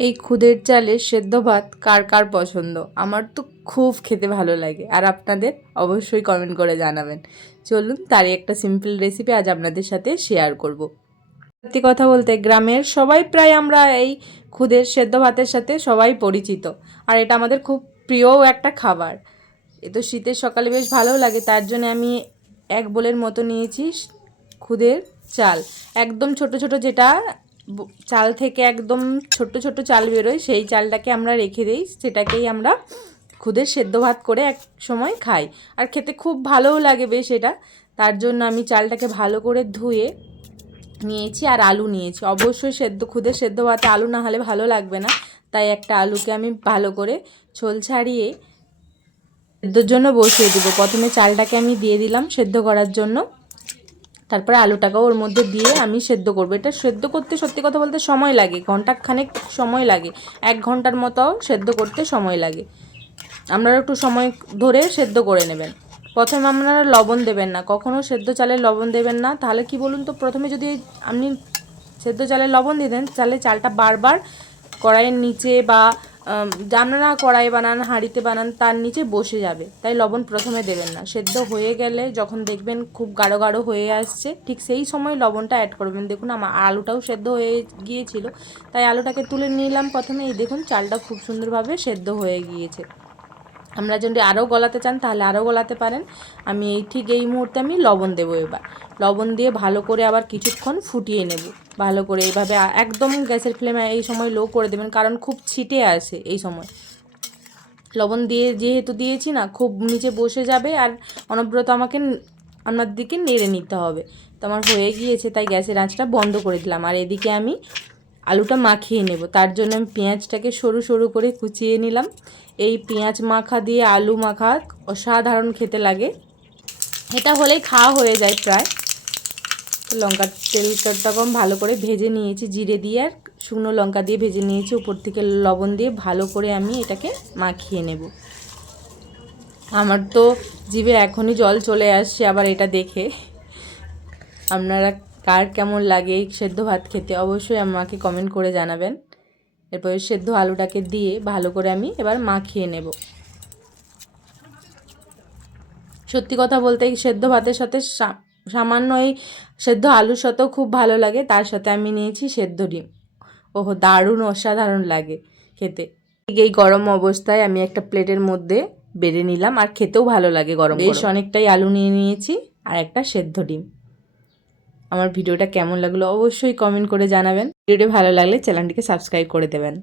এই খুদের চালের সেদ্ধ ভাত কার কার পছন্দ? আমার তো খুব খেতে ভালো লাগে, আর আপনাদের অবশ্যই কমেন্ট করে জানাবেন। চলুন তারই একটা সিম্পল রেসিপি আজ আপনাদের সাথে শেয়ার করব। সত্যি কথা বলতে গ্রামের সবাই প্রায় আমরা এই খুদের সেদ্ধ ভাতের সাথে সবাই পরিচিত, আর এটা আমাদের খুব প্রিয়ও একটা খাবার। এ তো শীতের সকালে বেশ ভালোও লাগে, তার জন্য আমি এক বোলের মতো নিয়েছি খুদের চাল। একদম ছোট ছোট যেটা চাল থেকে একদম ছোট্ট ছোট্ট চাল বেরোয়, সেই চালটাকে আমরা রেখে দিই, সেটাকেই আমরা খুদের সেদ্ধ ভাত করে এক সময় খাই, আর খেতে খুব ভালোও লাগে বেশ এটা। তার জন্য আমি চালটাকে ভালো করে ধুয়ে নিয়েছি, আর আলু নিয়েছি। অবশ্যই খুদের সেদ্ধ ভাতে আলু না হলে ভালো লাগবে না, তাই একটা আলুকে আমি ভালো করে ছোল ছাড়িয়ে সেদ্ধর জন্য বসিয়ে দেবো। প্রথমে চালটাকে আমি দিয়ে দিলাম সেদ্ধ করার জন্য, তারপরে আলুটাকেও ওর মধ্যে দিয়ে আমি সেদ্ধ করবো। এটা সেদ্ধ করতে সত্যি কথা বলতে সময় লাগে, ঘন্টাখানেক সময় লাগে, 1 ঘন্টার মতো সেদ্ধ করতে সময় লাগে। আপনারা একটু সময় ধরে সেদ্ধ করে নেবেন। প্রথমে আপনারা লবণ দেবেন না, কখনও সেদ্ধ চালে লবণ দেবেন না। তাহলে কি বলুন তো, প্রথমে যদি আপনি সেদ্ধ চালে লবণ দিয়ে দেন, তাহলে চালটা বারবার কড়াইয়ের নিচে বা আপনারা কড়াই বানান, হাঁড়িতে বানান, তার নিচে বসে যাবে। তাই লবণ প্রথমে দেবেন না। সেদ্ধ হয়ে গেলে যখন দেখবেন খুব গাঢ় গাঢ় হয়ে আসছে, ঠিক সেই সময় লবণটা অ্যাড করবেন। দেখুন আমার আলুটাও সেদ্ধ হয়ে গিয়েছিল, তাই আলুটাকে তুলে নিলাম প্রথমে। এই দেখুন চালটা খুব সুন্দরভাবে সেদ্ধ হয়ে গিয়েছে। আমরা যদি আরও গলাতে চান তাহলে আরও গলাতে পারেন। আমি ঠিক এই মুহূর্তে আমি লবণ দেবো। এবার লবণ দিয়ে ভালো করে আবার কিছুক্ষণ ফুটিয়ে নেব ভালো করে। এইভাবে একদম গ্যাসের ফ্লেম এই সময় লো করে দেবেন, কারণ খুব ছিটে আসে এই সময়। লবণ দিয়ে যেহেতু দিয়েছি না, খুব নিচে বসে যাবে, আর অনবরত আমাকে আপনার দিকে নেড়ে নিতে হবে। তো আমার হয়ে গিয়েছে, তাই গ্যাসের আঁচটা বন্ধ করে দিলাম। আর এদিকে আমি আলুটা মাখিয়ে নেব। তার জন্য আমি পেঁয়াজটাকে সরু সরু করে কুচিয়ে নিলাম। এই পেঁয়াজ মাখা দিয়ে আলু মাখা অসাধারণ খেতে লাগে। এটা হলেই খাওয়া হয়ে যায় প্রায়। লঙ্কার তেলটাকে ভালো করে ভেজে নিয়েছি, জিরে দিয়ে আর শুকনো লঙ্কা দিয়ে ভেজে নিয়েছি। উপর থেকে লবণ দিয়ে ভালো করে আমি এটাকে মাখিয়ে নেব। আমার তো জিভে এখনই জল চলে আসছে আবার এটা দেখে। আপনারা কার কেমন লাগে এই সেদ্ধ ভাত খেতে অবশ্যই আমাকে কমেন্ট করে জানাবেন। এরপরে সেদ্ধ আলুটাকে দিয়ে ভালো করে আমি এবার মাখিয়ে নেব। সত্যি কথা বলতে এই সেদ্ধ ভাতের সাথে সামান্য এই সেদ্ধ আলুর সাথেও খুব ভালো লাগে। তার সাথে আমি নিয়েছি সেদ্ধ ডিম। ওহো, দারুণ অসাধারণ লাগে খেতে। ঠিক এই গরম অবস্থায় আমি একটা প্লেটের মধ্যে বেড়ে নিলাম, আর খেতেও ভালো লাগে গরম। বেশ অনেকটাই আলু নিয়ে নিয়েছি আর একটা সেদ্ধ ডিম। আমার ভিডিওটা কেমন লাগলো অবশ্যই কমেন্ট করে জানাবেন। ভিডিওটি ভালো লাগলে চ্যানেলটিকে সাবস্ক্রাইব করে দেবেন।